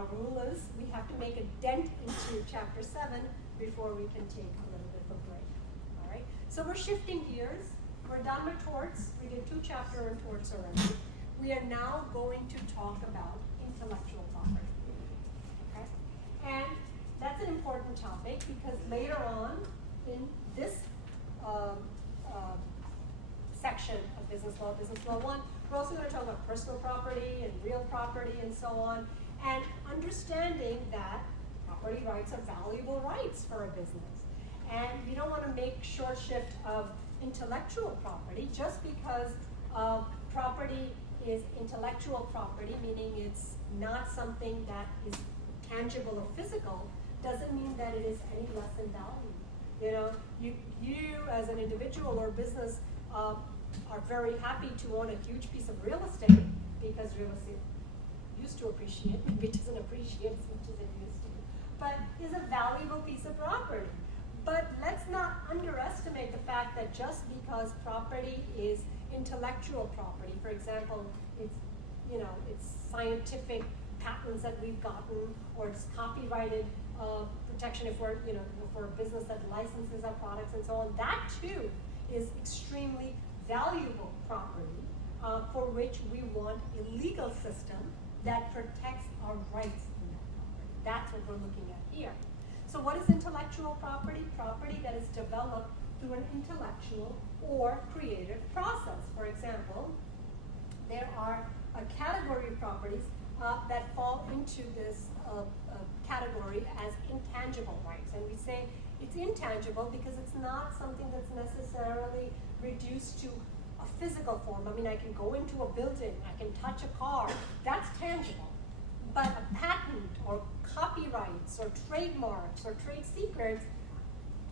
our rule is we have to make a dent into Chapter 7 before we can take a little bit of a break. All right? So we're shifting gears. We're done with torts. We did 2 chapters on torts already. We are now going to talk about intellectual property. Okay? And that's an important topic because later on in this section of Business Law 1, we're also going to talk about personal property and real property and so on, and understanding that property rights are valuable rights for a business. And you don't want to make short shift of intellectual property just because property is intellectual property, meaning it's not something that is tangible or physical, doesn't mean that it is any less in value. You know, you as an individual or business are very happy to own a huge piece of real estate because real estate used to appreciate, maybe it doesn't appreciate as much as it used to, but is a valuable piece of property. But let's not underestimate the fact that just because property is intellectual property, for example, it's, you know, it's scientific patents that we've gotten, or it's copyrighted protection if we're, you know, if we're a business that licenses our products and so on, that too is extremely valuable property for which we want a legal system that protects our rights in that property. That's what we're looking at here. So what is intellectual property? Property that is developed through an intellectual or creative process. For example, there are a category of properties that fall into this category as intangible rights. And we say it's intangible because it's not something that's necessarily reduced to a physical form. I mean, I can go into a building, I can touch a car, that's tangible. But a patent or copyrights or trademarks or trade secrets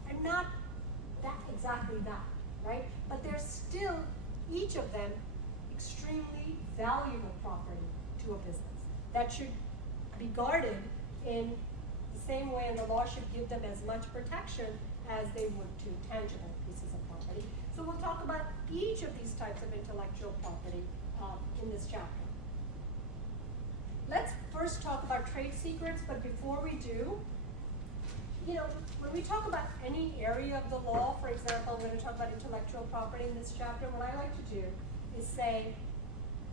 are not exactly that, right? But they're still, each of them, extremely valuable property to a business that should be guarded in the same way, and the law should give them as much protection as they would to tangible pieces of property. So we'll talk about each of these types of intellectual property in this chapter. Let's first talk about trade secrets, but before we do, you know, when we talk about any area of the law, for example, we're going to talk about intellectual property in this chapter, what I like to do is say,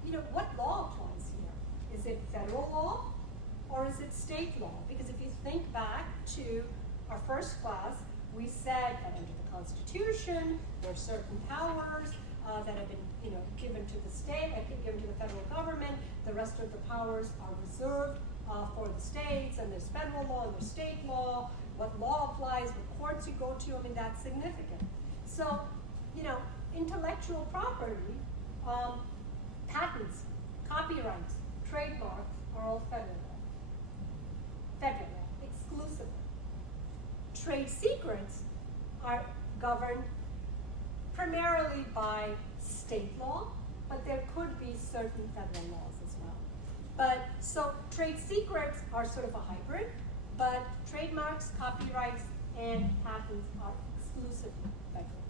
you know, what law applies here? Is it federal law or is it state law? Because if you think back to our first class, we said that under the Constitution, there are certain powers that have been, you know, given to the state, given to the federal government. The rest of the powers are reserved for the states, and there's federal law and there's state law. What law applies, what courts you go to, I mean, that's significant. So, you know, intellectual property, patents, copyrights, trademarks are all federal law. Federal law, exclusively. Trade secrets are governed primarily by state law, but there could be certain federal laws as well. But so trade secrets are sort of a hybrid, but trademarks, copyrights, and patents are exclusively federal.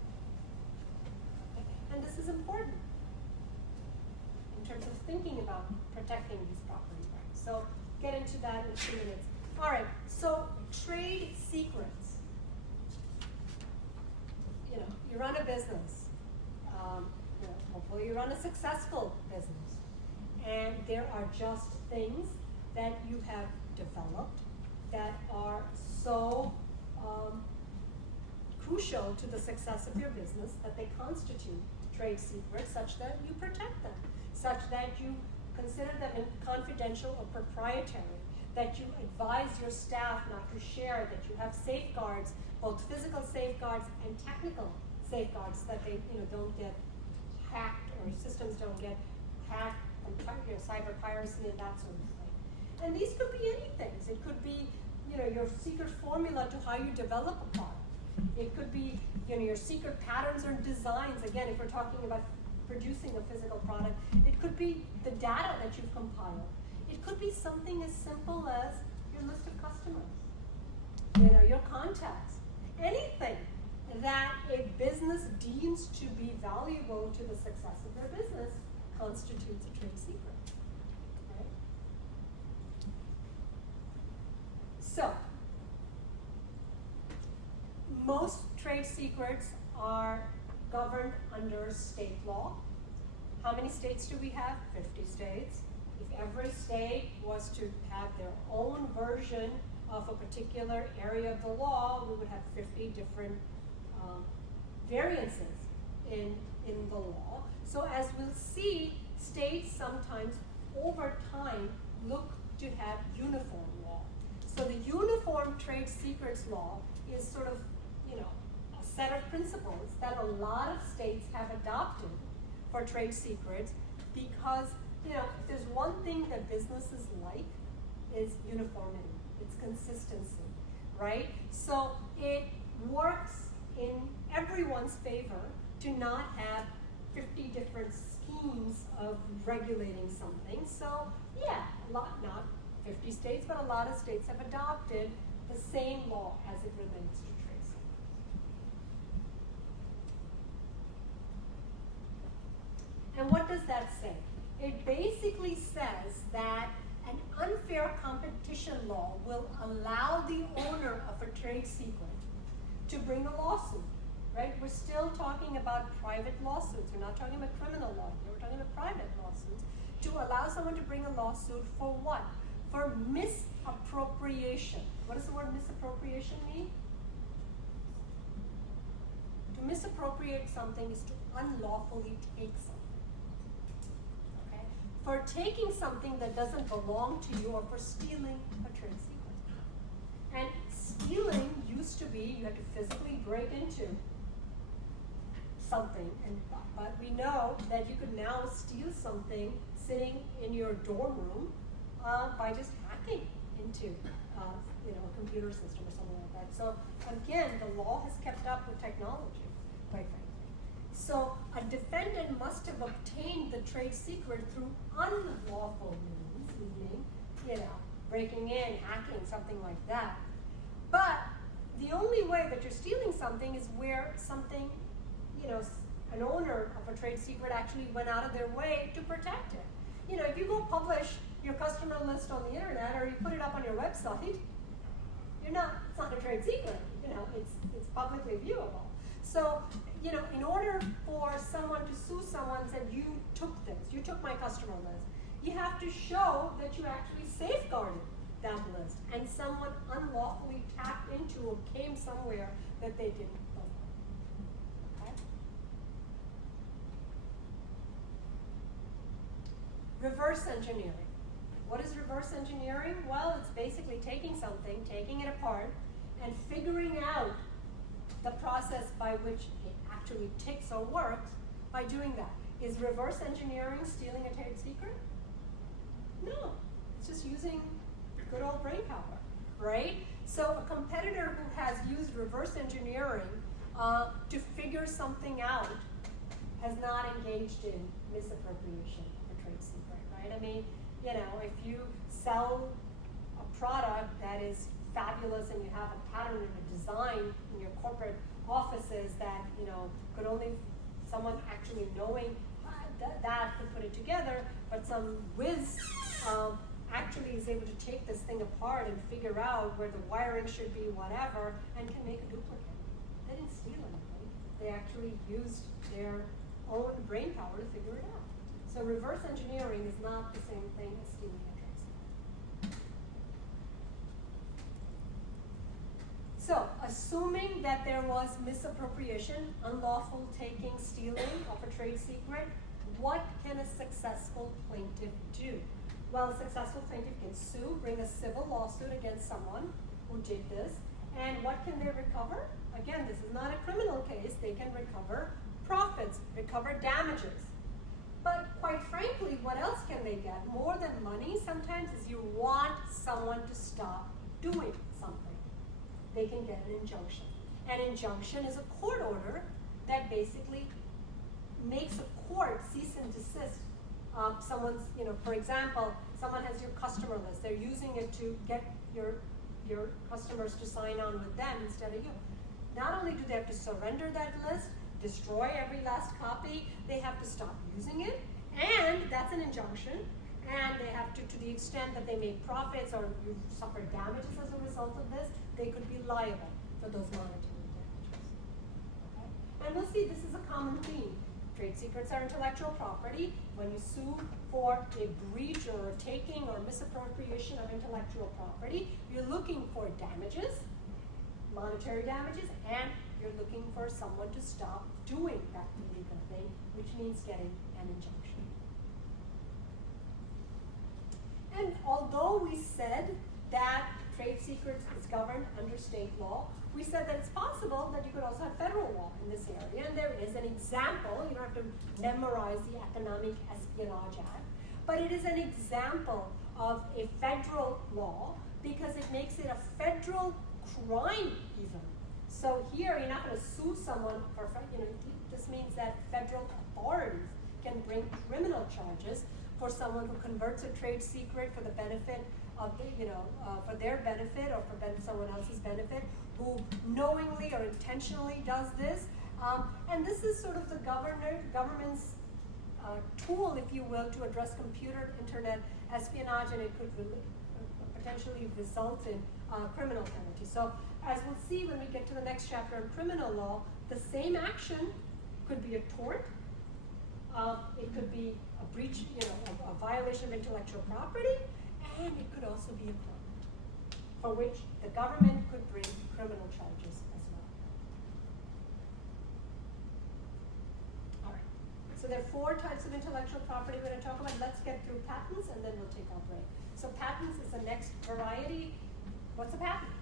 And this is important in terms of thinking about protecting these property rights. So get into that in a few minutes. All right, so trade secrets. You know, you run a business. You know, hopefully you run a successful business. And there are just things that you have developed that are so crucial to the success of your business that they constitute trade secrets, such that you protect them, such that you consider them confidential or proprietary, that you advise your staff not to share, that you have safeguards, both physical safeguards and technical safeguards, that they, you know, don't get hacked, or systems don't get hacked from, you know, cyber piracy and that sort of thing. And these could be anything. It could be, you know, your secret formula to how you develop a product. It could be, you know, your secret patterns or designs. Again, if we're talking about producing a physical product, it could be the data that you've compiled. It could be something as simple as your list of customers, you know, your contacts. Anything that a business deems to be valuable to the success of their business constitutes a trade secret. Right? So, most trade secrets are governed under state law. How many states do we have? 50 states. If every state was to have their own version of a particular area of the law, we would have 50 different variances in the law. So as we'll see, states sometimes over time look to have uniform law. So the Uniform Trade Secrets Law is sort of, a set of principles that a lot of states have adopted for trade secrets because, if there's one thing that businesses like is uniformity, it's consistency, right? So it works in everyone's favor to not have 50 different schemes of regulating something. So yeah, not 50 states, but a lot of states have adopted the same law as it relates to trade secrets. And what does that say? It basically says that an unfair competition law will allow the owner of a trade secret to bring a lawsuit, right? We're still talking about private lawsuits. We're not talking about criminal law here. We're talking about private lawsuits. To allow someone to bring a lawsuit for what? For misappropriation. What does the word misappropriation mean? To misappropriate something is to unlawfully take something. For taking something that doesn't belong to you, or for stealing a trade secret. And stealing used to be you had to physically break into something, but we know that you could now steal something sitting in your dorm room by just hacking into a computer system or something like that. So again, the law has kept up with technology, quite frankly. So a defendant must have obtained the trade secret through unlawful means, meaning, breaking in, hacking, something like that. But the only way that you're stealing something is where something, an owner of a trade secret actually went out of their way to protect it. If you go publish your customer list on the internet or you put it up on your website, it's not a trade secret, it's publicly viewable. So, in order for someone to sue someone and say, you took this, you took my customer list, you have to show that you actually safeguarded that list and someone unlawfully tapped into or came somewhere that they didn't go. Okay? Reverse engineering. What is reverse engineering? Well, it's basically taking something, taking it apart, and figuring out the process by which it actually ticks or works by doing that. Is reverse engineering stealing a trade secret? No, it's just using good old brain power, right? So a competitor who has used reverse engineering to figure something out has not engaged in misappropriation of a trade secret, right? I mean, if you sell a product that is fabulous and you have a pattern and a design in your corporate offices that, could only someone actually knowing that could put it together, but some whiz actually is able to take this thing apart and figure out where the wiring should be, whatever, and can make a duplicate. They didn't steal anything. They actually used their own brain power to figure it out. So reverse engineering is not the same thing as stealing a trade secret. So, assuming that there was misappropriation, unlawful taking, stealing of a trade secret, what can a successful plaintiff do? Well, a successful plaintiff can sue, bring a civil lawsuit against someone who did this, and what can they recover? Again, this is not a criminal case. They can recover profits, recover damages. But quite frankly, what else can they get? More than money sometimes is you want someone to stop doing something. They can get an injunction. An injunction is a court order that basically makes a court cease and desist. Someone's, for example, someone has your customer list. They're using it to get your customers to sign on with them instead of you. Not only do they have to surrender that list, destroy every last copy, they have to stop using it, and that's an injunction. and they have to the extent that they make profits or you suffer damages as a result of this, they could be liable for those monetary damages. Okay? And we'll see this is a common theme. Trade secrets are intellectual property. When you sue for a breach or a taking or misappropriation of intellectual property, you're looking for damages, monetary damages, and you're looking for someone to stop doing that illegal thing, which means getting an injunction. And although we said that trade secrets is governed under state law, we said that it's possible that you could also have federal law in this area, and there is an example. You don't have to memorize the Economic Espionage Act, but it is an example of a federal law because it makes it a federal crime even. So here you're not going to sue someone for, this means that federal authorities can bring criminal charges for someone who converts a trade secret for the benefit of, for their benefit or for someone else's benefit, who knowingly or intentionally does this. And this is sort of the government's tool, if you will, to address computer internet espionage, and it could potentially result in criminal penalty. So as we'll see when we get to the next chapter on criminal law, the same action could be a tort, it could be a breach, a violation of intellectual property, and it could also be a crime for which the government could bring criminal charges as well. All right. So there are 4 types of intellectual property we're going to talk about. Let's get through patents, and then we'll take our break. So patents is the next variety. What's a patent?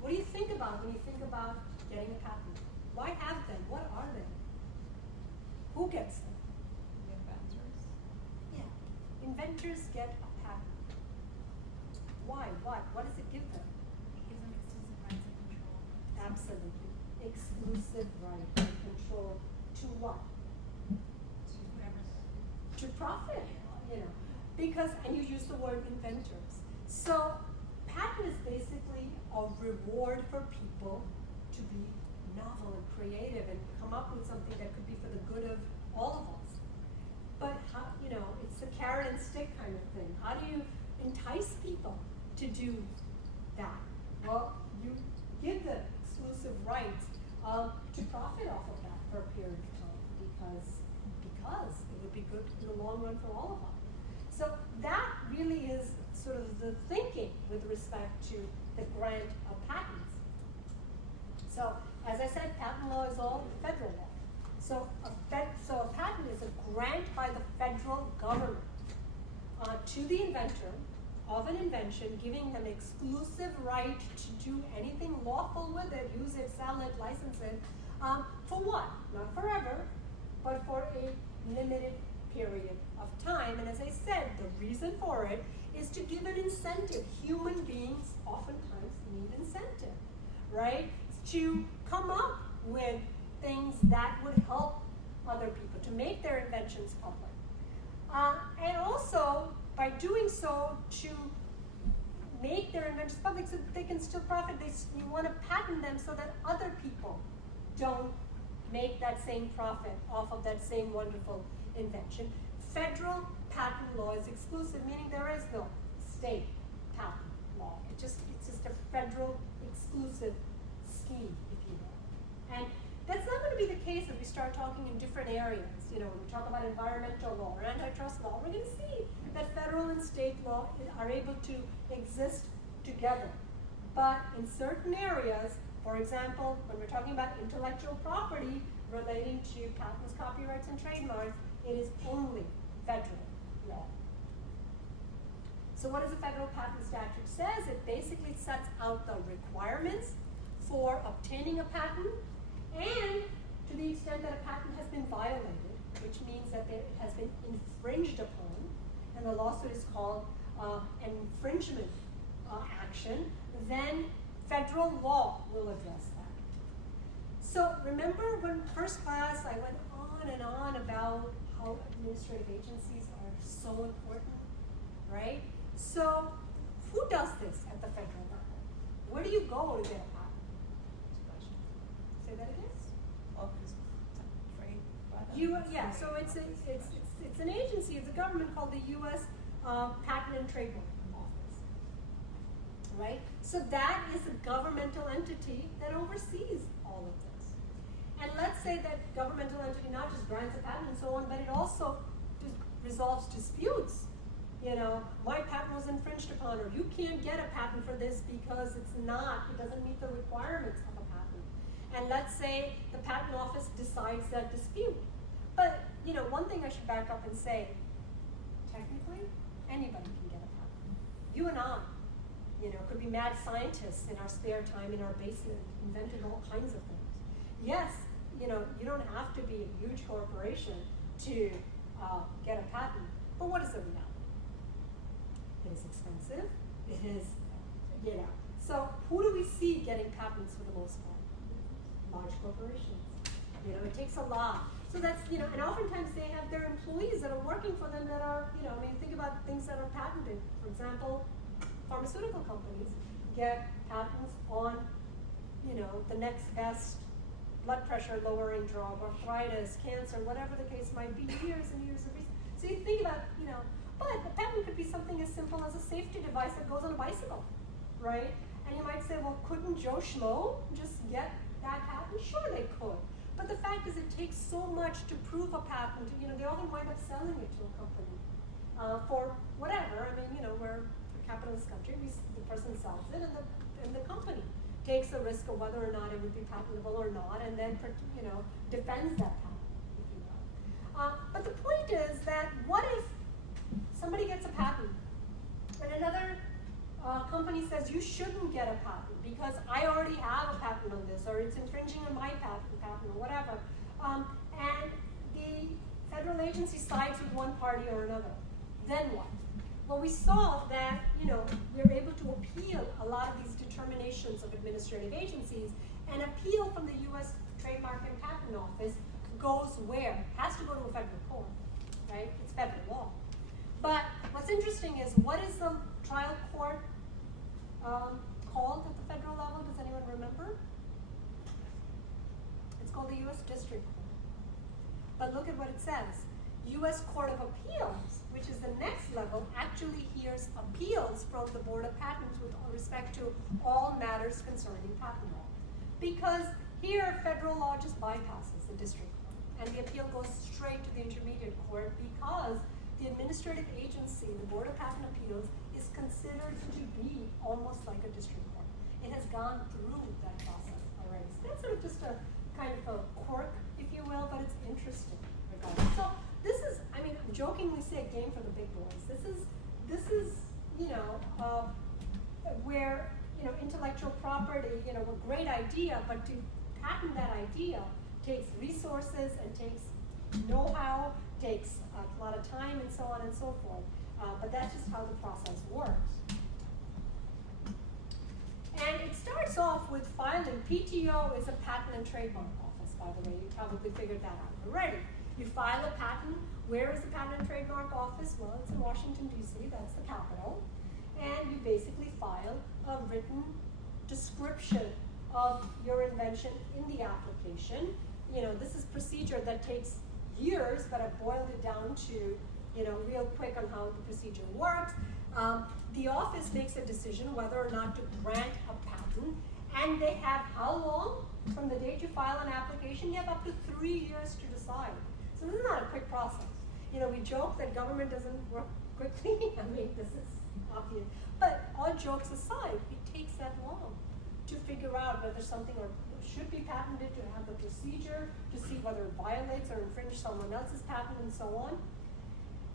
What do you think about when you think about getting a patent? Why have them? What are they? Who gets them? The inventors. Yeah. Inventors get a patent. Why? What? What does it give them? It gives them exclusive rights and control. Absolutely. Exclusive right and control to what? To whoever. To profit, because, and you use the word inventors. So patent is basically a reward for people to be novel and creative and come up with something that could be for the good of all of us. But how, it's the carrot and stick kind of thing. How do you entice people to do that? Well, you give them exclusive rights to profit off of that for a period of time because it would be good in the long run for all of us. So that really is sort of the thinking with respect to the grant of patents. So as I said, patent law is all federal law. So a patent is a grant by the federal government to the inventor of an invention, giving them exclusive right to do anything lawful with it, use it, sell it, license it, for what? Not forever, but for a limited period of time. And as I said, the reason for it is to give an incentive. Human beings oftentimes need incentive, right? To come up with things that would help other people, to make their inventions public. And also, by doing so, to make their inventions public so that they can still profit. You want to patent them so that other people don't make that same profit off of that same wonderful invention. Federal patent law is exclusive, meaning there is no state patent law. It's just a federal exclusive scheme, if you will. And that's not going to be the case if we start talking in different areas. When we talk about environmental law or antitrust law, we're going to see that federal and state law are able to exist together. But in certain areas, for example, when we're talking about intellectual property relating to patents, copyrights, and trademarks, it is only federal law. So what does the federal patent statute says? It basically sets out the requirements for obtaining a patent, and to the extent that a patent has been violated, which means that it has been infringed upon, and the lawsuit is called an infringement action, then federal law will address that. So remember when first class I went on and on about how administrative agencies are so important, right? So who does this at the federal level? Where do you go to get a patent? Say that again? Office trade. So it's an agency of the government called the U.S. Patent and Trademark Office, right? So that is a governmental entity that oversees all of this. And let's say that governmental entity not just grants a patent and so on, but it also resolves disputes. You know, my patent was infringed upon, or you can't get a patent for this because it doesn't meet the requirements of a patent. And let's say the patent office decides that dispute. But, you know, one thing I should back up and say, technically, anybody can get a patent. You and I, you know, could be mad scientists in our spare time in our basement, invented all kinds of things. Yes, you know, you don't have to be a huge corporation to get a patent, but what is the reality? It is expensive. It is, you know. So who do we see getting patents for the most part? Large corporations. You know, it takes a lot. So that's, you know, and oftentimes they have their employees that are working for them that are, you know, I mean, think about things that are patented. For example, pharmaceutical companies get patents on, you know, the next best blood pressure lowering drug, arthritis, cancer, whatever the case might be, years and years of research. So you think about, you know, but a patent could be something as simple as a safety device that goes on a bicycle, right? And you might say, well, couldn't Joe Schmo just get that patent? Sure they could. But the fact is it takes so much to prove a patent. You know, they often wind up selling it to a company for whatever. I mean, you know, we're a capitalist country. The person sells it, and the company takes the risk of whether or not it would be patentable or not, and then, you know, defends that patent, if you will. But the point is that what if somebody gets a patent and another company says you shouldn't get a patent because I already have a patent on this, or it's infringing on my patent or whatever, and the federal agency sides with one party or another. Then what? Well, we saw that, you know, we're able to appeal a lot of these determinations of administrative agencies, and appeal from the U.S. Trademark and Patent Office goes where? Has to go to a federal court, right? It's federal law. But what's interesting is, what is the trial court called at the federal level? Does anyone remember? It's called the U.S. District Court. But look at what it says. U.S. Court of Appeals, which is the next level, actually hears appeals from the Board of Patents with respect to all matters concerning patent law. Because here, federal law just bypasses the district court, and the appeal goes straight to the intermediate court, because the administrative agency, the Board of Patent Appeals, is considered to be almost like a district court. It has gone through that process already. So that's sort of just a kind of a quirk, if you will, but it's interesting regardless. So this is, I mean, I jokingly say a game for the big boys. This is, you know, where, you know, intellectual property, you know, a great idea, but to patent that idea takes resources and takes know-how, takes a lot of time, and so on and so forth. But that's just how the process works. And it starts off with filing. PTO is a Patent and Trademark Office, by the way. You probably figured that out already. You file a patent. Where is the Patent and Trademark Office? Well, it's in Washington, D.C. That's the capital. And you basically file a written description of your invention in the application. You know, this is procedure that takes years, but I've boiled it down to, you know, real quick on how the procedure works. The office makes a decision whether or not to grant a patent, and they have how long? From the date you file an application, you have up to 3 years to decide. So this is not a quick process. You know, we joke that government doesn't work quickly. I mean, this is obvious. But all jokes aside, it takes that long to figure out whether something should be patented, to have the procedure, to see whether it violates or infringes someone else's patent, and so on.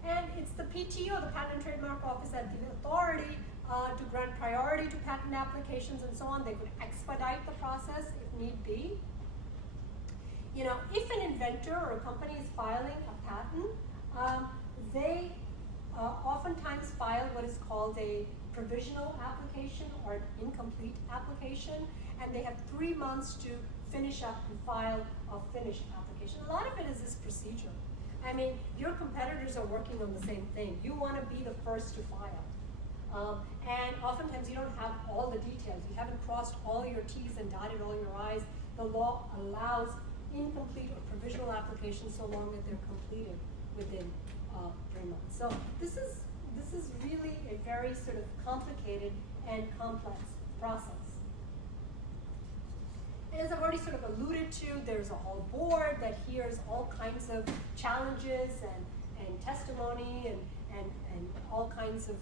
And it's the PTO, the Patent and Trademark Office, that the authority to grant priority to patent applications and so on. They could expedite the process if need be. You know, if an inventor or a company is filing a patent, they oftentimes file what is called a provisional application or an incomplete application, and they have 3 months to finish up and file a finished application. A lot of it is this procedure. I mean, your competitors are working on the same thing. You want to be the first to file. And oftentimes you don't have all the details. You haven't crossed all your T's and dotted all your I's. The law allows incomplete or provisional applications so long that they're completed within 3 months. So this is very sort of complicated and complex process. And as I've already sort of alluded to, there's a whole board that hears all kinds of challenges and testimony and all kinds of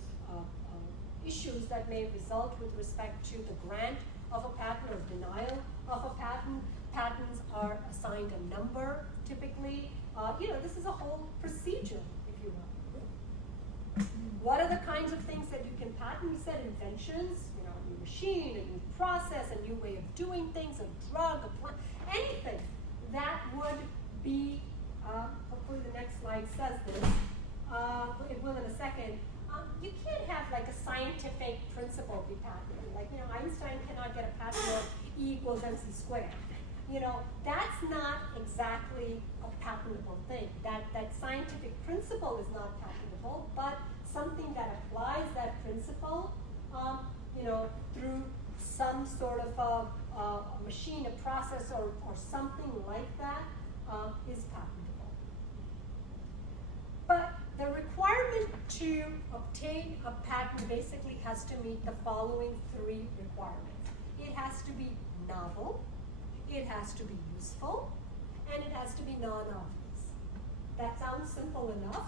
issues that may result with respect to the grant of a patent or denial of a patent. Patents are assigned a number, typically. This is a whole procedure, if you will. What are the kinds of things that you can patent? We said inventions, a new machine, a new process, a new way of doing things, a drug, a plant, anything that would be, hopefully the next slide says this, it will in a second. You can't have like a scientific principle be patented. Like, Einstein cannot get a patent of E equals mc squared. That's not exactly a patentable thing. That scientific principle is not patentable, but something that applies that principle, through some sort of a machine, a process, or something like that, is patentable. But the requirement to obtain a patent basically has to meet the following three requirements. It has to be novel, it has to be useful, and it has to be non-obvious. That sounds simple enough,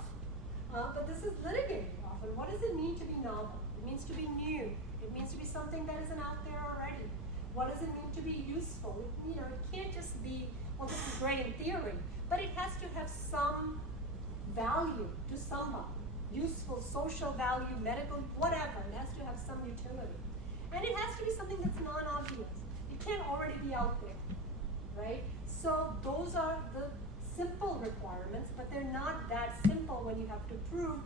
but this is litigated often. What does it mean to be novel? It means to be new. It means to be something that isn't out there already. What does it mean to be useful? It can't just be, well, this is great in theory, but it has to have some value to somebody. Useful, social value, medical, whatever. It has to have some utility. And it has to be something that's non-obvious. It can't already be out there, right? So those are the simple requirements, but they're not that simple when you have to prove,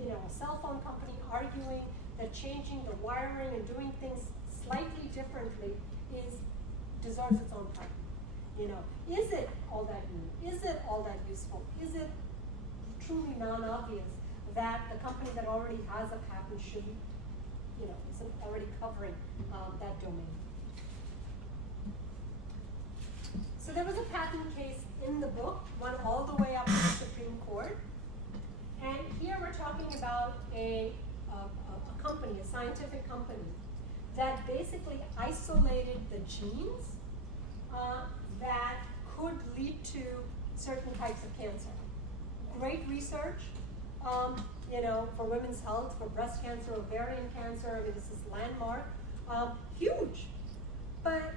a cell phone company arguing that changing the wiring and doing things slightly differently deserves its own patent. Is it all that new? Is it all that useful? Is it truly non-obvious that the company that already has a patent should, isn't already covering that domain? So there was a patent case in the book, went all the way up to the Supreme Court. And here we're talking about a company, a scientific company, that basically isolated the genes that could lead to certain types of cancer. Great research, for women's health, for breast cancer, ovarian cancer. This is landmark, huge. But,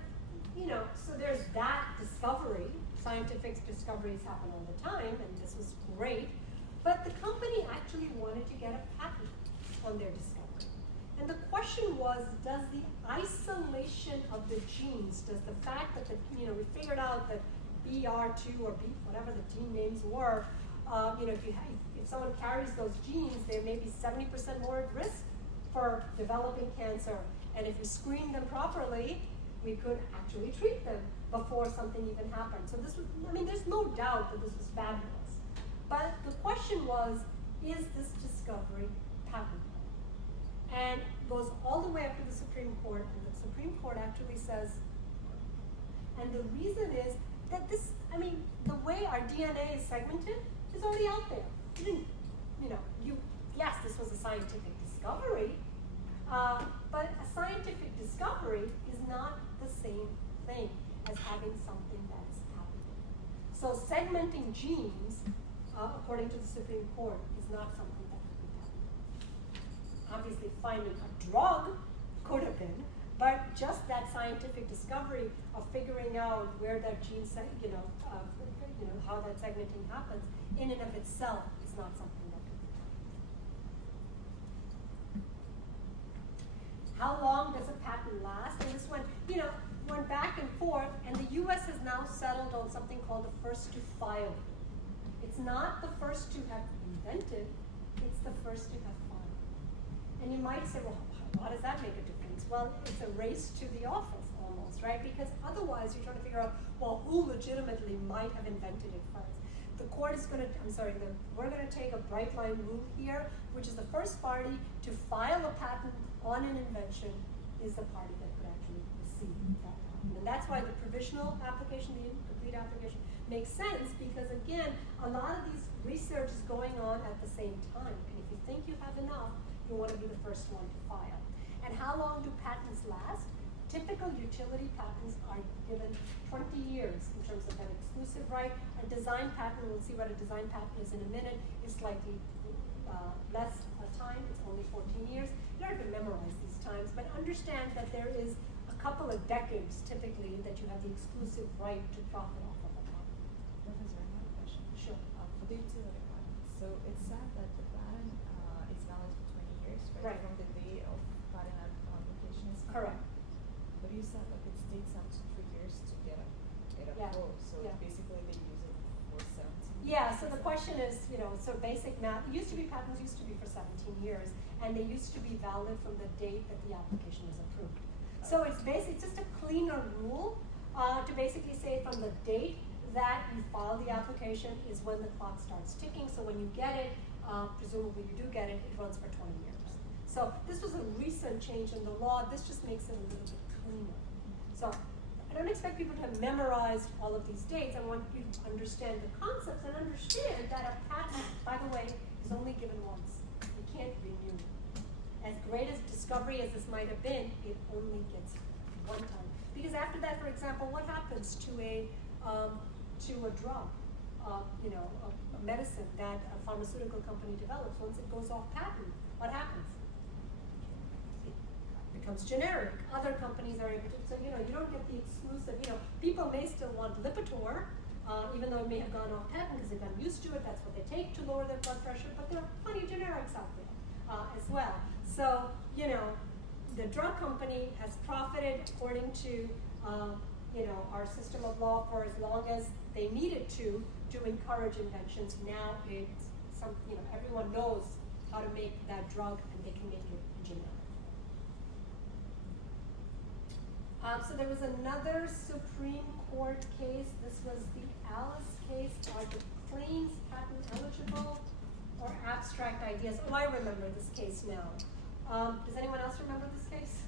so there's that discovery. Scientific discoveries happen all the time, and this was great. But the company actually wanted to get a patent on their discovery. And the question was, does the isolation of the genes, does the fact that we figured out that BR2 or B, whatever the gene names were, if someone carries those genes, they may be 70% more at risk for developing cancer. And if we screen them properly, we could actually treat them before something even happened. So this was, there's no doubt that this was fabulous. But the question was, is this discovery patentable? And goes all the way up to the Supreme Court, and the Supreme Court actually says, and the reason is that this, the way our DNA is segmented is already out there. You didn't, yes, this was a scientific discovery, but a scientific discovery is not the same thing as having something that is patentable. So segmenting genes, according to the Supreme Court, is not something that could be patentable. Obviously, finding a drug could have been, but just that scientific discovery of figuring out where that gene, how that segmenting happens, in and of itself is not something that could be patentable. How long does a patent last? And this went back and forth, and the U.S. has now settled on something called the first to file. It's not the first to have invented, it's the first to have filed. And you might say, well, how does that make a difference? Well, it's a race to the office almost, right? Because otherwise you're trying to figure out, well, who legitimately might have invented it first. The court is we're going to take a bright line rule here, which is the first party to file a patent on an invention is the party that could actually receive that patent. And that's why the provisional application, the incomplete application, makes sense because, again, a lot of these research is going on at the same time. And if you think you have enough, you want to be the first one to file. And how long do patents last? Typical utility patents are given 20 years in terms of that exclusive right. A design patent, we'll see what a design patent is in a minute, is slightly less time. It's only 14 years. You don't have to memorize these times, but understand that there is a couple of decades typically that you have the exclusive right to profit off of a patent. Professor, I have a question. Sure. For the utility patent, so it's said that the patent is valid for 20 years, right? Right. From the day of patent application is filed. Correct. But you said like it takes up to 3 years to get a Yeah. quote, so Yeah. basically they use it for 17 Yeah, so the question is, so basic math, patents used to be for 17 years, and they used to be valid from the date that the application was approved. So it's just a cleaner rule to basically say from the date that you file the application is when the clock starts ticking. So when you get it, presumably you do get it, it runs for 20 years. So this was a recent change in the law. This just makes it a little bit cleaner. So I don't expect people to have memorized all of these dates. I want you to understand the concepts and understand that a patent, by the way, is only given once. You can't renew. As great as discovery as this might have been, it only gets one time. Because after that, for example, what happens to a drug, a medicine that a pharmaceutical company develops? Once it goes off patent, what happens? Becomes generic. Other companies are able to, so you don't get the exclusive, people may still want Lipitor, even though it may have gone off patent because they've gotten used to it, that's what they take to lower their blood pressure, but there are plenty of generics out there as well. So, the drug company has profited according to, our system of law for as long as they needed to encourage inventions. Now it's everyone knows how to make that drug and they can make it generic. So there was another Supreme Court case. This was the Alice case. Are the claims patent eligible or abstract ideas? Oh, I remember this case now. Does anyone else remember this case?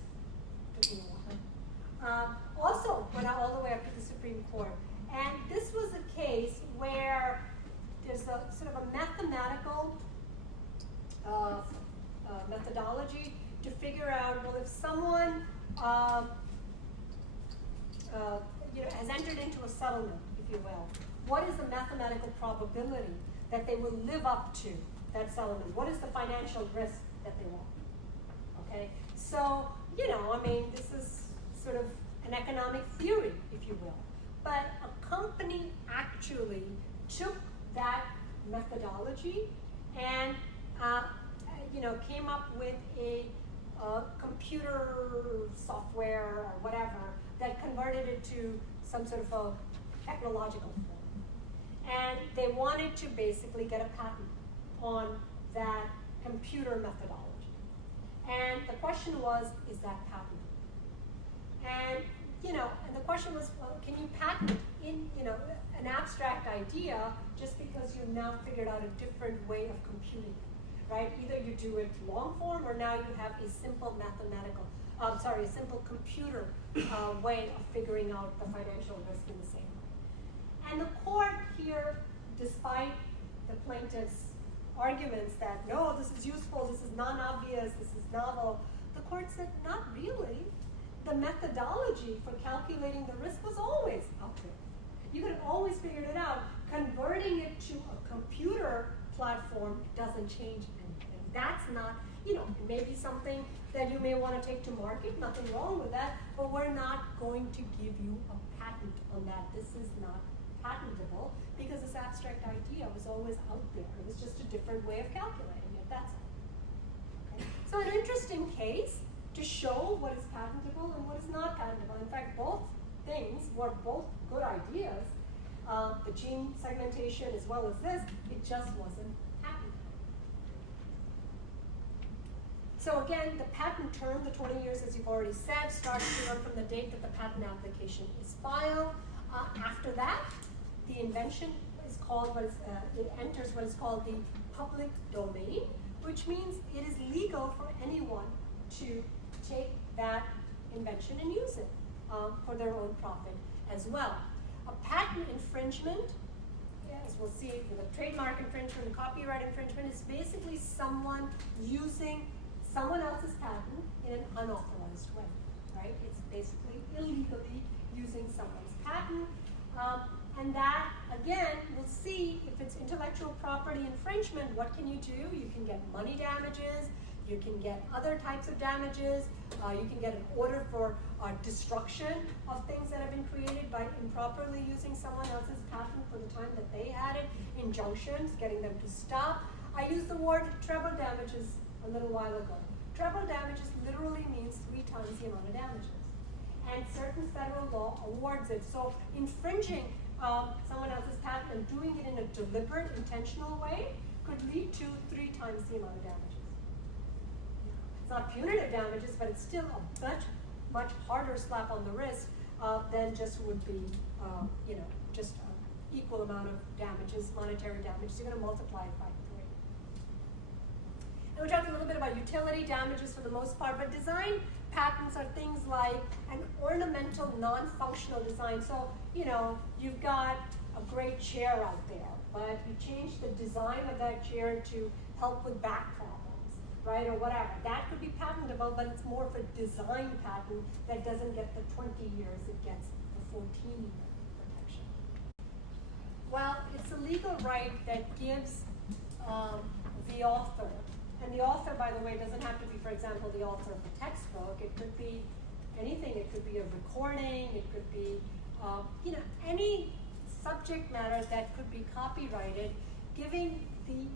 Took me a while. Also went all the way up to the Supreme Court. And this was a case where there's a sort of a mathematical methodology to figure out, well, if someone has entered into a settlement, if you will, what is the mathematical probability that they will live up to that settlement? What is the financial risk that they want? Okay, so, this is sort of an economic theory, if you will. But a company actually took that methodology and, came up with a computer software or whatever that converted it to some sort of a technological form. And they wanted to basically get a patent on that computer methodology. And the question was, is that patentable? And, and the question was, well, can you patent in, an abstract idea just because you've now figured out a different way of computing it, right? Either you do it long form or now you have a simple a simple computer way of figuring out the financial risk in the same way. And the court here, despite the plaintiff's arguments that, no, this is useful, this is non-obvious, this is novel, the court said, not really. The methodology for calculating the risk was always out there. You could have always figured it out. Converting it to a computer platform doesn't change anything. That's not, it may be something that you may want to take to market, nothing wrong with that, but we're not going to give you a patent on that. This is not patentable because this abstract idea was always out there. It was just a different way of calculating it, that's all. Okay? So an interesting case to show what is patentable and what is not patentable. In fact, both things were both good ideas. The gene segmentation as well as this, it just wasn't patentable. So again, the patent term, the 20 years, as you've already said, starts to run from the date that the patent application is filed. After that, the invention is called it enters what is called the public domain, which means it is legal for anyone to take that invention and use it for their own profit as well. A patent infringement, as we'll see with a trademark infringement, copyright infringement, is basically someone using someone else's patent in an unauthorized way, right? It's basically illegally using someone's patent. And that, again, we'll see if it's intellectual property infringement, what can you do? You can get money damages, you can get other types of damages, you can get an order for destruction of things that have been created by improperly using someone else's patent for the time that they had it, injunctions, getting them to stop. I used the word treble damages a little while ago. Treble damages literally means 3 times the amount of damages. And certain federal law awards it. So infringing someone else's patent and doing it in a deliberate, intentional way could lead to 3 times the amount of damages. It's not punitive damages, but it's still a much harder slap on the wrist than just would be, just an equal amount of damages, monetary damages. You're going to multiply it by 3. And we talked a little bit about utility damages for the most part, but design patents are things like an ornamental, non-functional design. So, you've got a great chair out there, but you change the design of that chair to help with back problems, right, or whatever. That could be patentable, but it's more of a design patent that doesn't get the 20 years, it gets the 14-year protection. Well, it's a legal right that gives the author, and the author, by the way, doesn't have to be, for example, the author of a textbook. It could be anything. It could be a recording. It could be, any subject matter that could be copyrighted, giving the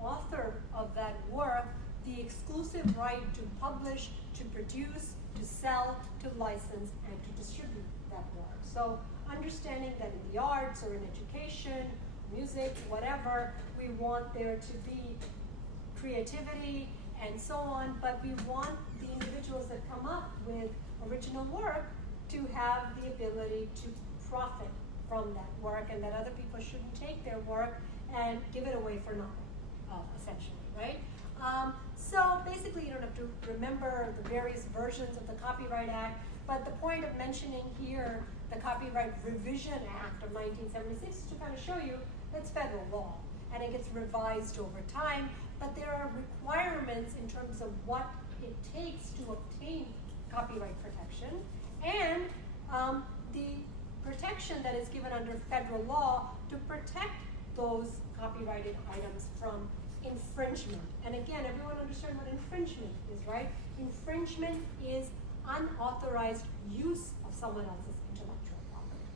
author of that work the exclusive right to publish, to produce, to sell, to license, and to distribute that work. So understanding that in the arts or in education, music, whatever, we want there to be creativity and so on, but we want the individuals that come up with original work to have the ability to profit from that work, and that other people shouldn't take their work and give it away for nothing, essentially, right? So basically you don't have to remember the various versions of the Copyright Act, but the point of mentioning here the Copyright Revision Act of 1976 is to kind of show you it's federal law, and it gets revised over time, but there are requirements in terms of what it takes to obtain copyright protection, and the protection that is given under federal law to protect those copyrighted items from infringement. And again, everyone understands what infringement is, right? Infringement is unauthorized use of someone else's intellectual property.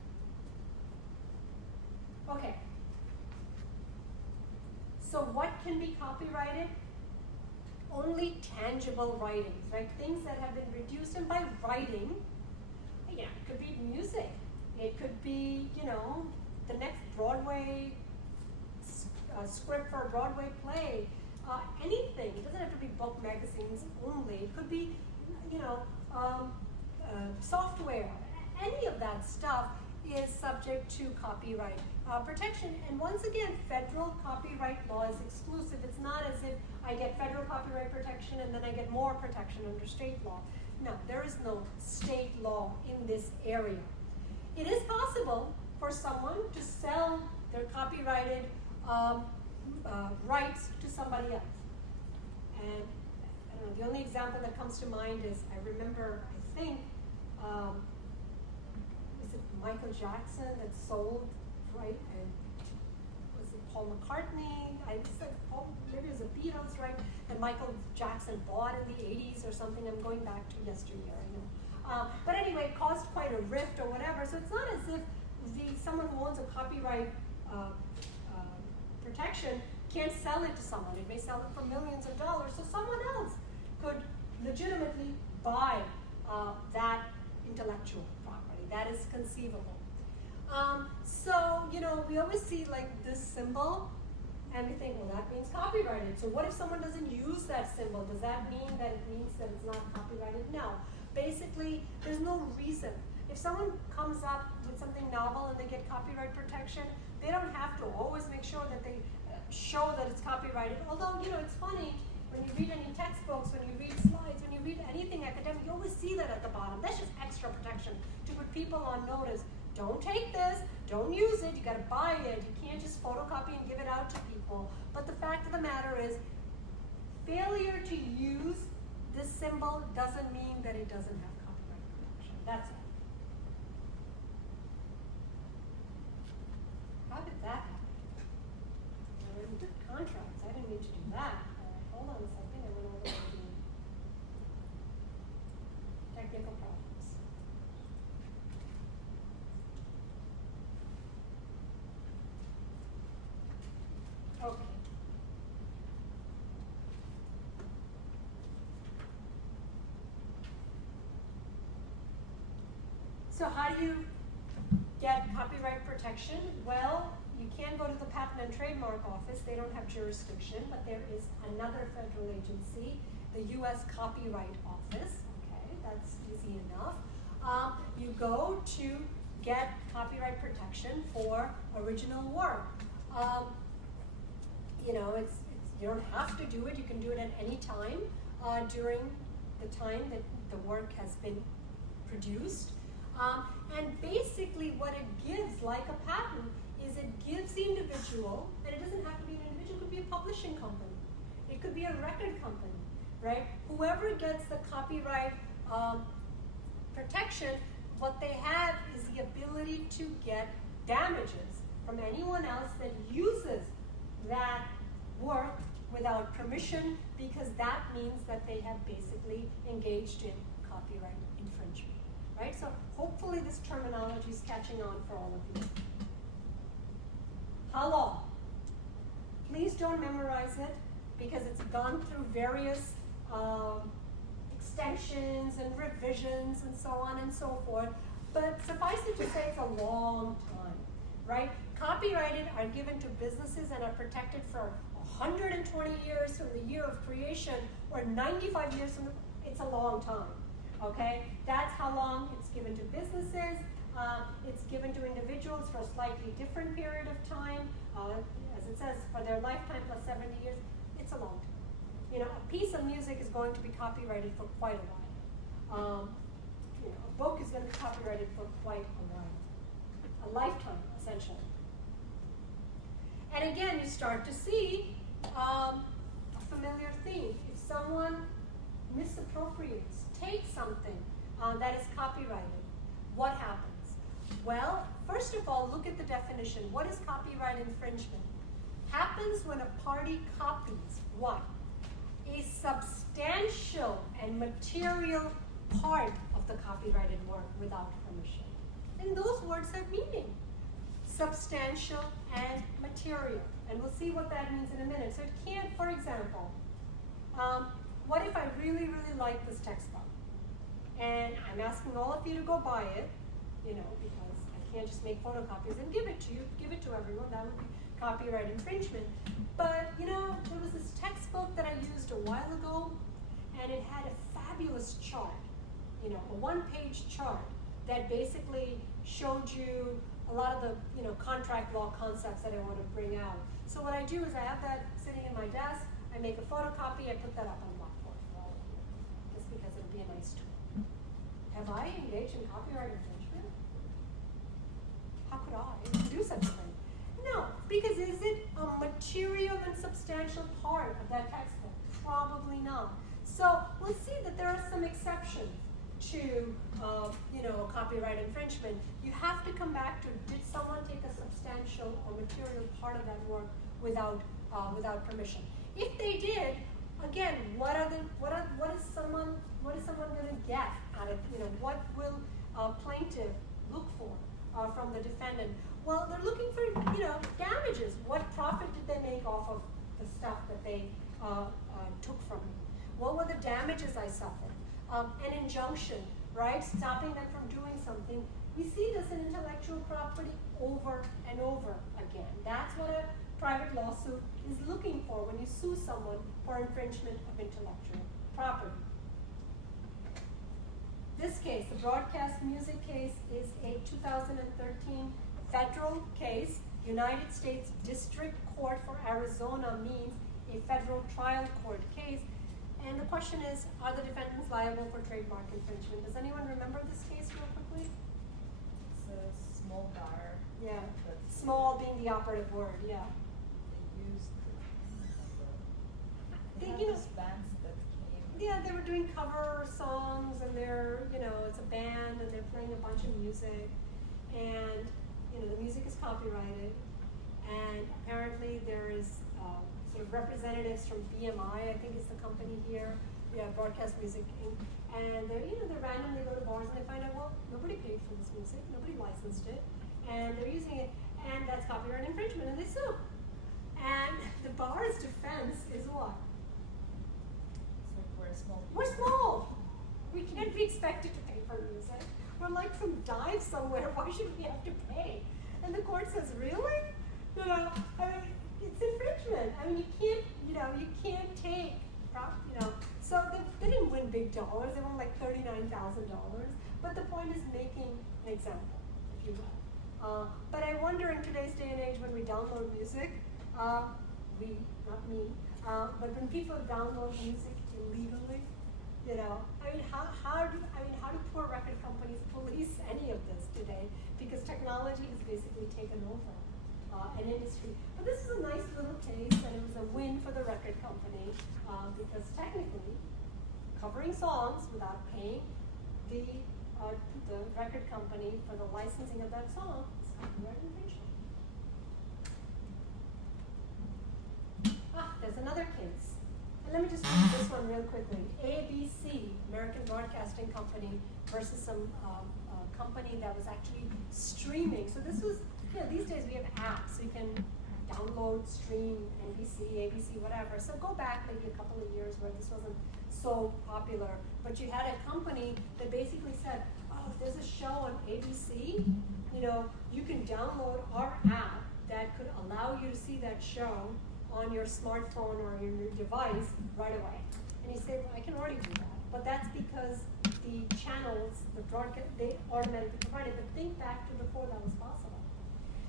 Okay. So what can be copyrighted? Only tangible writings, right? Things that have been reduced, and by writing, it could be music. It could be, the next Broadway script for a Broadway play. Anything. It doesn't have to be book magazines only. It could be, software. Any of that stuff is subject to copyright protection. And once again, federal copyright law is exclusive. It's not as if I get federal copyright protection and then I get more protection under state law. No, there is no state law in this area. It is possible for someone to sell their copyrighted rights to somebody else. And I don't know, the only example that comes to mind is, I remember, I think, was it Michael Jackson that sold, right? And was it Paul McCartney? I said, maybe it was the Beatles, right? That Michael Jackson bought in the 80s or something. I'm going back to yesteryear, I know. But anyway, it caused quite a rift or whatever. So it's not as if someone who owns a copyright protection can't sell it to someone. It may sell it for millions of dollars. So someone else could legitimately buy that intellectual property. That is conceivable. So, we always see like this symbol and we think, well, that means copyrighted. So what if someone doesn't use that symbol? Does that mean that it means that it's not copyrighted? No. Basically, there's no reason. If someone comes up with something novel and they get copyright protection, they don't have to always make sure that they show that it's copyrighted. Although, it's funny, when you read any textbooks, when you read slides, when you read anything academic, you always see that at the bottom. That's just extra protection to put people on notice. Don't take this, don't use it, you gotta buy it. You can't just photocopy and give it out to people. But the fact of the matter is, failure to use this symbol doesn't mean that it doesn't have copyright protection. That's it. How did that happen? Now, in good contracts, I didn't mean to do that. Hold on a second, I went over to the technical problems. Okay. So how do you get copyright protection? Well, you can go to the Patent and Trademark Office. They don't have jurisdiction, but there is another federal agency, the U.S. Copyright Office. Okay, that's easy enough. You go to get copyright protection for original work. You know, you don't have to do it. You can do it at any time during the time that the work has been produced. And basically what it gives, like a patent, is it gives the individual, and it doesn't have to be an individual, it could be a publishing company. It could be a record company, right? Whoever gets the copyright protection, what they have is the ability to get damages from anyone else that uses that work without permission, because that means that they have basically engaged in copyright infringement. Right? So hopefully this terminology is catching on for all of you. How long? Please don't memorize it, because it's gone through various extensions and revisions and so on and so forth. But suffice it to say, it's a long time, right? Copyrighted are given to businesses and are protected for 120 years from the year of creation, or 95 years from it's a long time. Okay, that's how long it's given to businesses. It's given to individuals for a slightly different period of time. As it says, for their lifetime plus 70 years, it's a long time. You know, a piece of music is going to be copyrighted for quite a while. You know, a book is going to be copyrighted for quite a while. A lifetime, essentially. And again, you start to see a familiar theme. If someone misappropriates, takes something that is copyrighted, what happens? Well, first of all, look at the definition. What is copyright infringement? Happens when a party copies what? A substantial and material part of the copyrighted work without permission. And those words have meaning. Substantial and material. And we'll see what that means in a minute. So it can't, for example, what if I really, really like this textbook? And I'm asking all of you to go buy it, you know, because I can't just make photocopies and give it to you, give it to everyone. That would be copyright infringement. But, you know, there was this textbook that I used a while ago, and it had a fabulous chart, you know, a one-page chart that basically showed you a lot of the, you know, contract law concepts that I want to bring out. So what I do is I have that sitting in my desk, I make a photocopy, I put that up on Blackboard for all of you, just because it'll be a nice tool. Have I engaged in copyright infringement? How could I do such a thing? No, because is it a material and substantial part of that textbook? Probably not. So we'll see that there are some exceptions to, you know, copyright infringement. You have to come back to, did someone take a substantial or material part of that work without permission? If they did, again, what is someone going to get out of, you know, what will a plaintiff look for from the defendant? Well, they're looking for, you know, damages. What profit did they make off of the stuff that they took from me? What were the damages I suffered? An injunction, right? Stopping them from doing something. We see this in intellectual property over and over again. That's what a private lawsuit is looking for when you sue someone for infringement of intellectual property. This case, the broadcast music case, is a 2013 federal case. United States District Court for Arizona means a federal trial court case. And the question is, are the defendants liable for trademark infringement? Does anyone remember this case real quickly? It's a small bar. Yeah, small being the operative word, yeah. They used They, have you know, this they were doing cover songs, and they're, it's a band, and they're playing a bunch of music, and, the music is copyrighted, and apparently there is sort of representatives from BMI, I think is the company here, Broadcast Music Inc., and they randomly go to bars and they find out, well, nobody paid for this music, nobody licensed it, and they're using it, and that's copyright infringement, and they sue. And the bar's defense is what? It's like we're small. We're small. We can't be expected to pay for music. We're like some dive somewhere. Why should we have to pay? And the court says, really? It's infringement. You can't take, So they didn't win big dollars. They won like $39,000. But the point is making an example, if you will. But I wonder in today's day and age when we download music, not me, but when people download music illegally, how do poor record companies police any of this today? Because technology has basically taken over an industry. But this is a nice little case, and it was a win for the record company because technically, covering songs without paying the record company for the licensing of that song is copyright infringement. There's another case. And let me just read this one real quickly. ABC, American Broadcasting Company, versus some company that was actually streaming. So this was, these days we have apps, so you can download, stream NBC, ABC, whatever. So go back maybe a couple of years where this wasn't so popular. But you had a company that basically said, oh, if there's a show on ABC, you can download our app that could allow you to see that show on your smartphone or your device right away. And you say, well, I can already do that. But that's because the channels, the broadcast, they automatically provide it. But think back to before that was possible.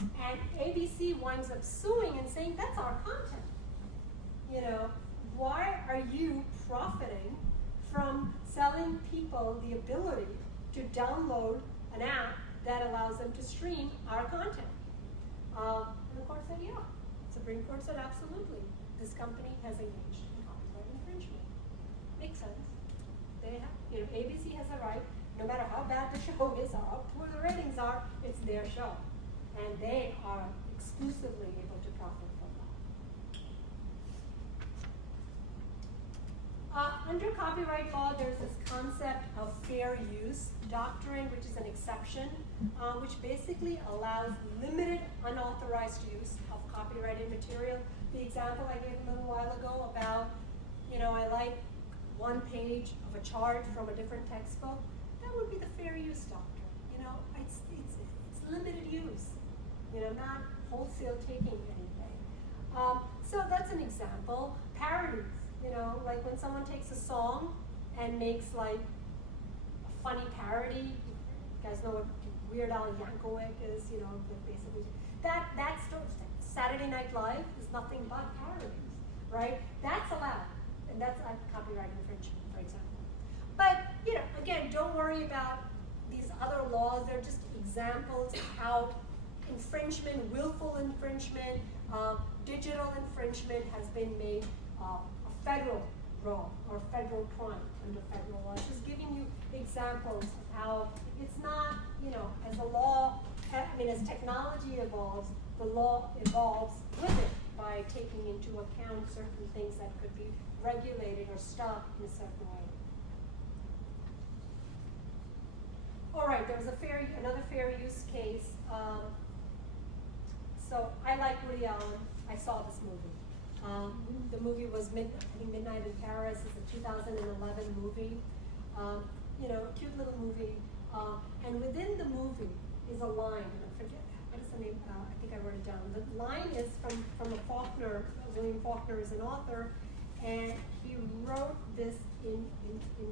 And ABC winds up suing and saying, that's our content. Why are you profiting from selling people the ability to download an app that allows them to stream our content? And the court said, yeah. Supreme Court said, absolutely. This company has engaged in copyright infringement. Makes sense. They have, ABC has a right, no matter how bad the show is or how poor the ratings are, it's their show. And they are exclusively able to profit from that. Under copyright law, there's this concept of fair use doctrine, which is an exception, which basically allows limited unauthorized use of copyrighted material. The example I gave a little while ago about, I like one page of a chart from a different textbook, that would be the fair use doctrine. It's limited use, not wholesale taking anything. So that's an example. Parodies, like when someone takes a song and makes like a funny parody. You guys know what Weird Al Yankovic is, basically. That's Saturday Night Live is nothing but parodies, right? That's allowed, and that's a copyright infringement, for example. But, again, don't worry about these other laws. They're just examples of how infringement, willful infringement, digital infringement has been made a federal wrong or federal crime under federal law. Just giving you examples of how it's not, as the law, as technology evolves, the law evolves with it by taking into account certain things that could be regulated or stopped in a certain way. All right, there was another fair use case. So I like Woody Allen. I saw this movie. The movie was Midnight in Paris. It's a 2011 movie. Cute little movie. And within the movie is a line, and I forget, what is the name? I think I wrote it down. The line is from a Faulkner. William Faulkner is an author, and he wrote this in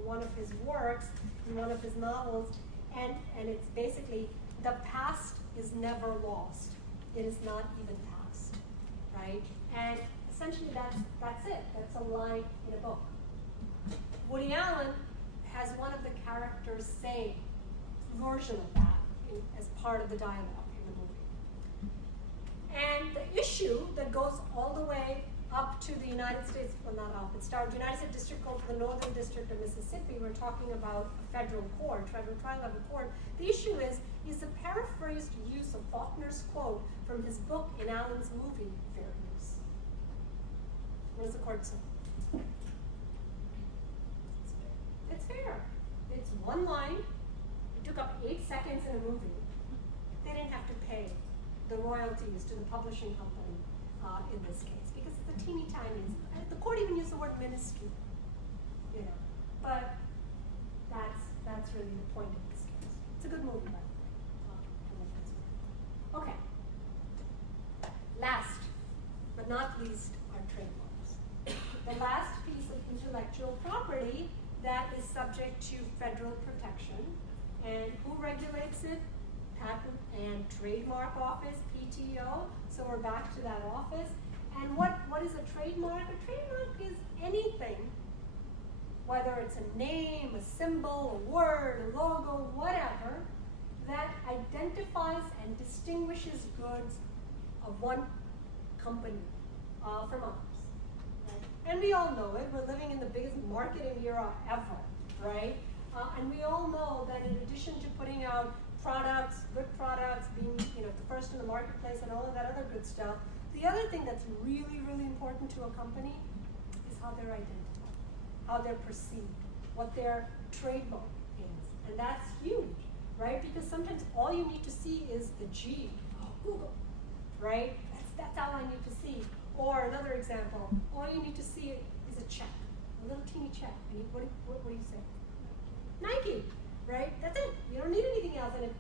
one of his works, in one of his novels, and it's basically, the past is never lost. It is not even past, right? And essentially that's it. That's a line in a book. Woody Allen has one of the characters say version of that as part of the dialogue in the movie. And the issue that goes all the way up up to the United States, well not up, it's down to United States District Court for the Northern District of Mississippi. We're talking about a federal court, federal trial level court. The issue is the paraphrased use of Faulkner's quote from his book in Allen's movie fair use? What does the court say? It's fair. It's one line. It took up 8 seconds in a movie. They didn't have to pay the royalties to the publishing company in this case because it's a teeny tiny. The court even used the word minuscule, you know. But that's really the point of this case. It's a good movie, by the way. Okay. Last but not least are trademarks. The last piece of intellectual property that is subject to federal protection. And who regulates it? Patent and Trademark Office, PTO. So we're back to that office. And what is a trademark? A trademark is anything, whether it's a name, a symbol, a word, a logo, whatever, that identifies and distinguishes goods of one company from others. Right? And we all know it. We're living in the biggest marketing era ever, right? And we all know that in addition to putting out products, good products, being the first in the marketplace and all of that other good stuff, the other thing that's really, really important to a company is how they're identified, how they're perceived, what their trademark is. And that's huge, right? Because sometimes all you need to see is the G, Google, right? That's all I need to see. Or another example, all you need to see is a check, a little teeny check. And what do you say? Nike, right? That's it. You don't need anything else, and it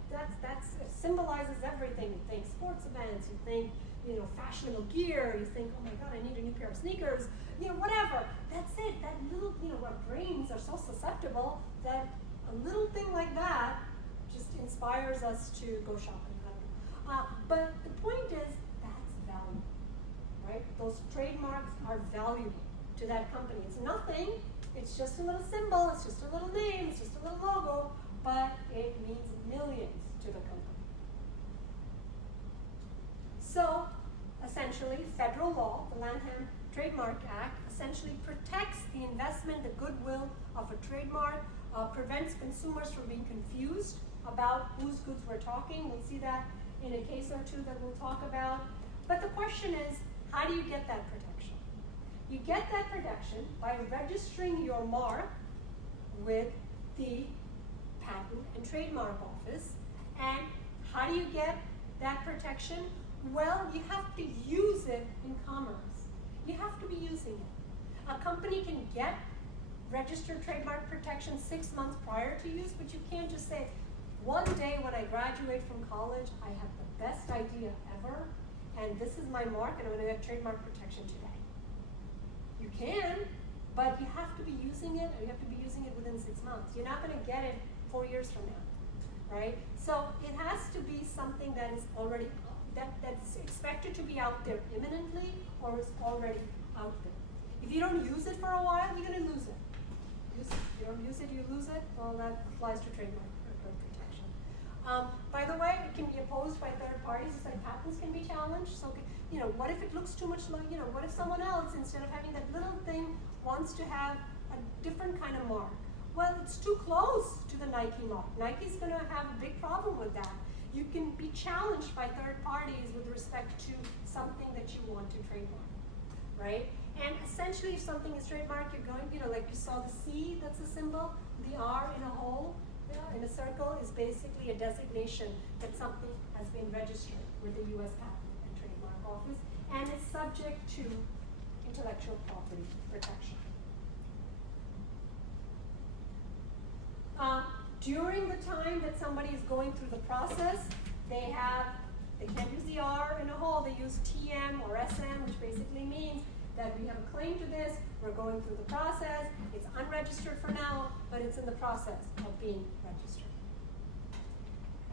symbolizes everything. You think sports events, you think fashionable gear, you think, oh my God, I need a new pair of sneakers, whatever. That's it. That little, our brains are so susceptible that a little thing like that just inspires us to go shopping. But the point is, that's valuable, right? Those trademarks are valuable to that company. It's nothing. It's just a little symbol, it's just a little name, it's just a little logo, but it means millions to the company. So, essentially, federal law, the Lanham Trademark Act, essentially protects the investment, the goodwill of a trademark, prevents consumers from being confused about whose goods we're talking. We'll see that in a case or two that we'll talk about. But the question is, how do you get that protection? You get that protection by registering your mark with the Patent and Trademark Office. And how do you get that protection? Well, you have to use it in commerce. You have to be using it. A company can get registered trademark protection 6 months prior to use, but you can't just say, one day when I graduate from college, I have the best idea ever, and this is my mark, and I'm going to get trademark protection today. You can, but you have to be using it, or you have to be using it within 6 months. You're not going to get it 4 years from now, right? So it has to be something that is already, that's expected to be out there imminently, or is already out there. If you don't use it for a while, you're going to lose it. If you don't use it, you lose it. Well, that applies to trademark protection. By the way, it can be opposed by third parties. It's like patents can be challenged. So, what if it looks too much like, what if someone else, instead of having that little thing, wants to have a different kind of mark? Well, it's too close to the Nike mark. Nike's going to have a big problem with that. You can be challenged by third parties with respect to something that you want to trademark, right? And essentially, if something is trademarked, you're going, like you saw the C, that's a symbol, the R in a hole, in a circle, is basically a designation that something has been registered with the U.S. Patent and Trademark Office, and is subject to intellectual property protection. During the time that somebody is going through the process, they can't use the R in a hole, they use TM or SM, which basically means that we have a claim to this, we're going through the process, it's unregistered for now, but it's in the process of being registered.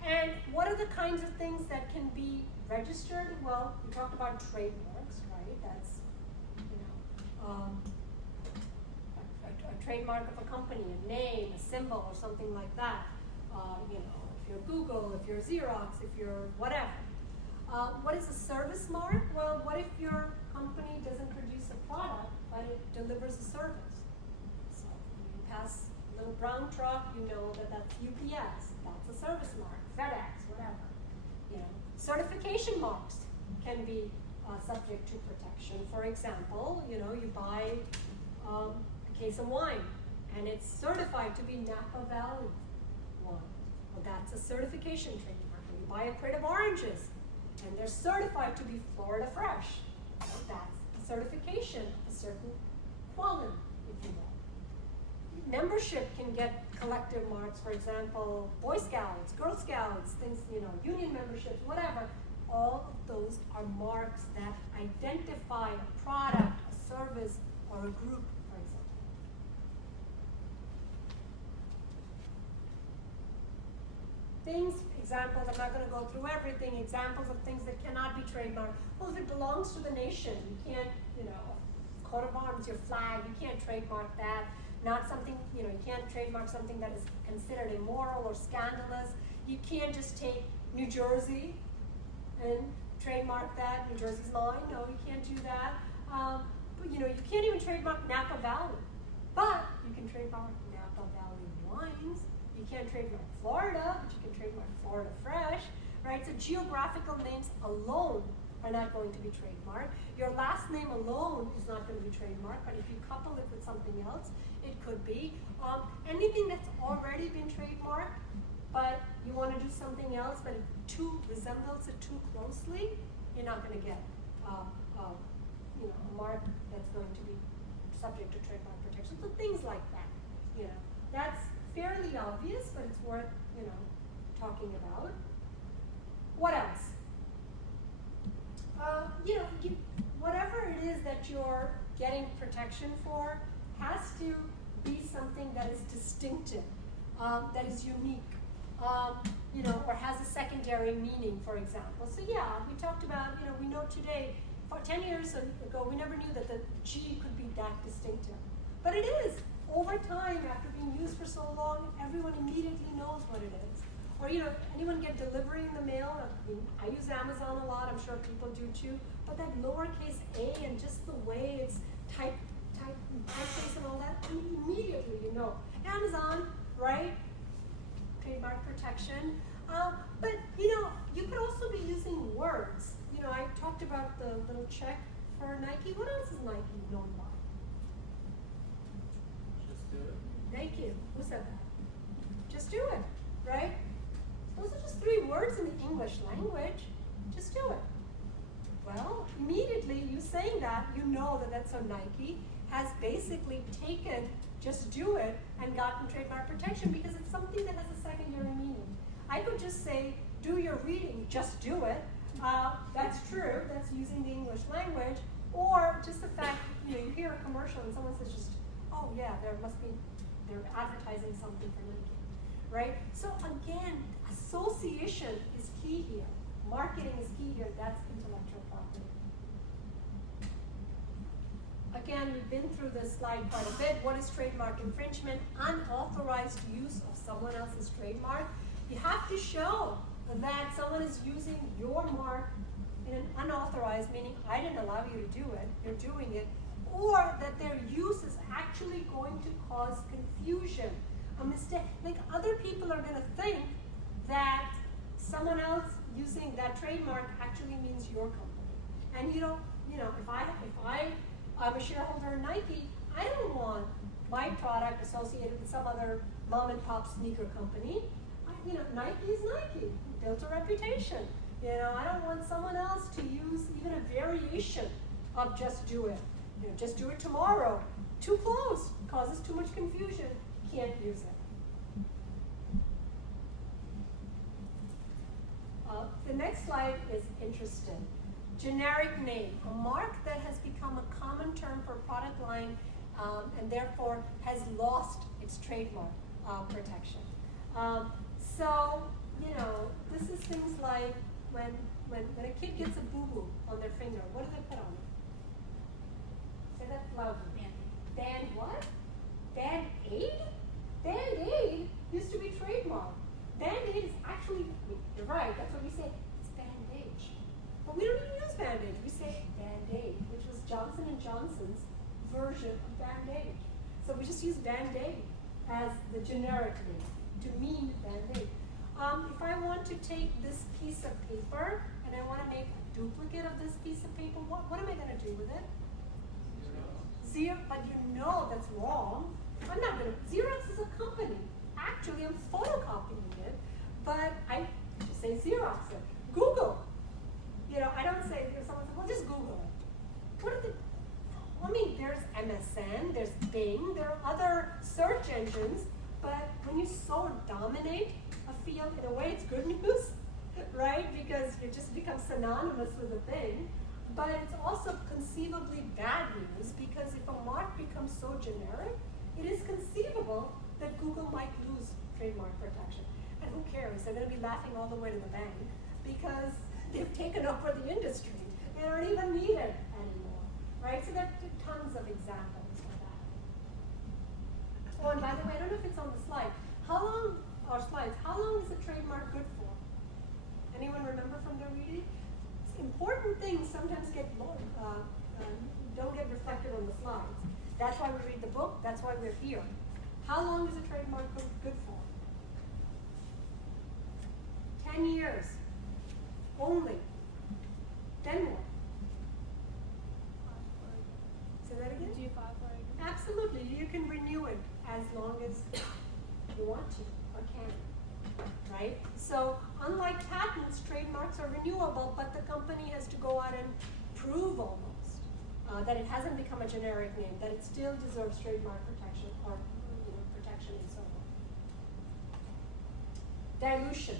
And what are the kinds of things that can be registered? Well, we talked about trademarks, right? That's, a trademark of a company, a name, a symbol, or something like that. If you're Google, if you're Xerox, if you're whatever. What is a service mark? Well, what if your company doesn't produce a product? delivers a service. So when you pass a little brown truck, you know that that's UPS. That's a service mark, FedEx, whatever. You know, certification marks can be subject to protection. For example, you know, you buy a case of wine and it's certified to be Napa Valley wine. Well, that's a certification trademark. When you buy a crate of oranges and they're certified to be Florida Fresh, well, that's a certification of a certain quality, if you will. Membership can get collective marks, for example, Boy Scouts, Girl Scouts, things, you know, union memberships, whatever. All of those are marks that identify a product, a service, or a group, for example. Things, examples, I'm not going to go through everything, examples of things that cannot be trademarked. Well, if it belongs to the nation, you can't, you know, coat of arms, your flag, you can't trademark that. Not something, you know, you can't trademark something that is considered immoral or scandalous. You can't just take New Jersey and trademark that. New Jersey's mine. No, you can't do that. But, you know, you can't even trademark Napa Valley. But you can trademark Napa Valley wines. You can't trademark Florida, but you can trademark Florida Fresh, right? So geographical names alone are not going to be trademarked. Your last name alone is not going to be trademarked, but if you couple it with something else, it could be. Anything that's already been trademarked, but you want to do something else, but it resembles it too closely, you're not going to get you know, a mark that's going to be subject to trademark protection. So things like that, you know, that's fairly obvious, but it's worth, you know, talking about. What else? You know, whatever it is that you're getting protection for has to be something that is distinctive, that is unique, you know, or has a secondary meaning, for example. So yeah, we talked about, you know, we know today, 10 years ago, we never knew that the G could be that distinctive. But it is. Over time, after being used for so long, everyone immediately knows what it is. Or, you know, anyone get delivery in the mail? I mean, I use Amazon a lot, I'm sure people do too, but that lowercase a and just the way it's typeface and all that, I mean, immediately you know. Amazon, right? Trademark protection. But, you know, you could also be using words. You know, I talked about the little check for Nike. What else is Nike known by? Just do it. Thank you. Who said that? Just do it, right? Those are just 3 words in the English language. Just do it. Well, immediately you saying that, you know that so Nike has basically taken just do it and gotten trademark protection because it's something that has a secondary meaning. I could just say, do your reading, just do it. That's true, that's using the English language. Or just the fact, you know, you hear a commercial and someone says just, oh yeah, they're advertising something for Nike, right? So again, association is key here. Marketing is key here, that's intellectual property. Again, we've been through this slide quite a bit. What is trademark infringement? Unauthorized use of someone else's trademark. You have to show that someone is using your mark in an unauthorized, meaning I didn't allow you to do it, you're doing it, or that their use is actually going to cause confusion, a mistake. Like other people are going to think that someone else using that trademark actually means your company. And you know, if I'm a shareholder in Nike, I don't want my product associated with some other mom and pop sneaker company. You know, Nike is Nike, built a reputation. You know, I don't want someone else to use even a variation of just do it. You know, just do it tomorrow. Too close, causes too much confusion, can't use it. The next slide is interesting. Generic name, a mark that has become a common term for a product line and therefore has lost its trademark protection. So, you know, this is things like when a kid gets a boo-boo on their finger, what do they put on it? Say that loudly. Band-Aid. Band what? Band-Aid? Band-Aid used to be trademarked. Band-Aid is actually, you're right, that's what we say, it's Bandage. But we don't even use Bandage, we say Band-Aid, which was Johnson & Johnson's version of Band-Aid. So we just use Band-Aid as the generic name to mean Band-Aid. If I want to take this piece of paper and I want to make a duplicate of this piece of paper, what am I going to do with it? Zero, but you know that's wrong. I'm not going to, Xerox is a company. Actually, I'm photocopying it, but I just say Xerox it. Google. You know, I don't say, someone says, well, just Google it. What are the, I mean, there's MSN, there's Bing, there are other search engines, but when you so dominate a field, in a way it's good news, right? Because it just becomes synonymous with a thing. But it's also conceivably bad news because if a mark becomes so generic, it is conceivable that Google might lose trademark protection. And who cares? They're going to be laughing all the way to the bank because they've taken over the industry. They don't even need it anymore, right? So there are tons of examples of that. Oh, and by the way, I don't know if it's on the slide. How long is a trademark good for? Anyone remember from their reading? Important things sometimes don't get reflected on the slides. That's why we read the book. That's why we're here. How long is a trademark good for? 10 years. Only. Then what? Say that again? Do you file for it? Absolutely. You can renew it as long as you want to or can. Right? So unlike patents, trademarks are renewable, but the company has to go out and prove almost that it hasn't become a generic name, that it still deserves trademark protection or protection and so on. Dilution.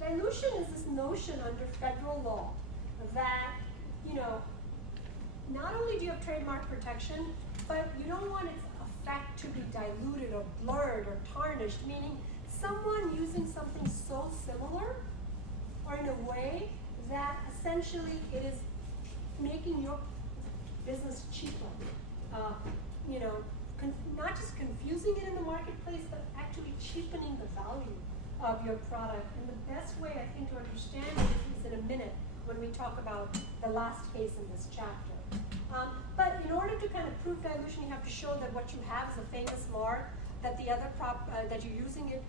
Dilution is this notion under federal law that, not only do you have trademark protection, but you don't want its effect to be diluted or blurred or tarnished, meaning someone using something so similar or in a way that essentially it is making your business cheaper. Not just confusing it in the marketplace, but actually cheapening the value of your product. And the best way, I think, to understand it is in a minute when we talk about the last case in this chapter. But in order to kind of prove dilution, you have to show that what you have is a famous mark, that the other that you're using it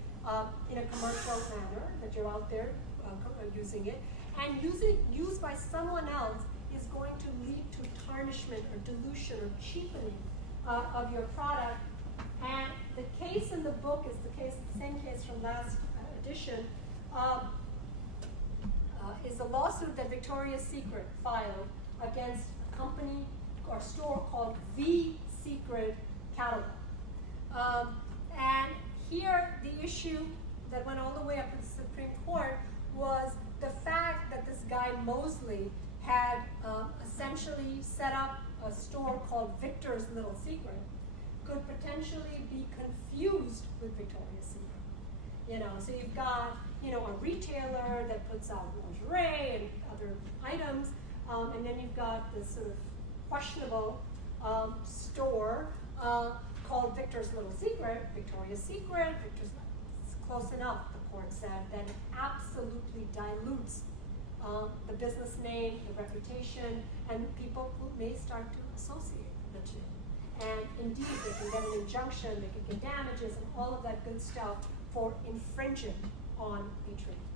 in a commercial manner, that you're out there using it, and used by someone else is going to lead to tarnishment or dilution or cheapening of your product. And the case in the book is the same case from last edition, is a lawsuit that Victoria's Secret filed against a company or store called The Secret Catalog. And here the issue that went all the way up to the Supreme Court was the fact that this guy Mosley had essentially set up a store called Victor's Little Secret could potentially be confused with Victoria's Secret. So you've got, a retailer that puts out lingerie and other items, and then you've got this sort of questionable store called Victor's Little Secret, Victoria's Secret. It's close enough, the court said, that it absolutely dilutes the business name, the reputation, and people who may start to associate the two. And indeed, they can get an injunction, they can get damages, and all of that good stuff for infringing on a trademark.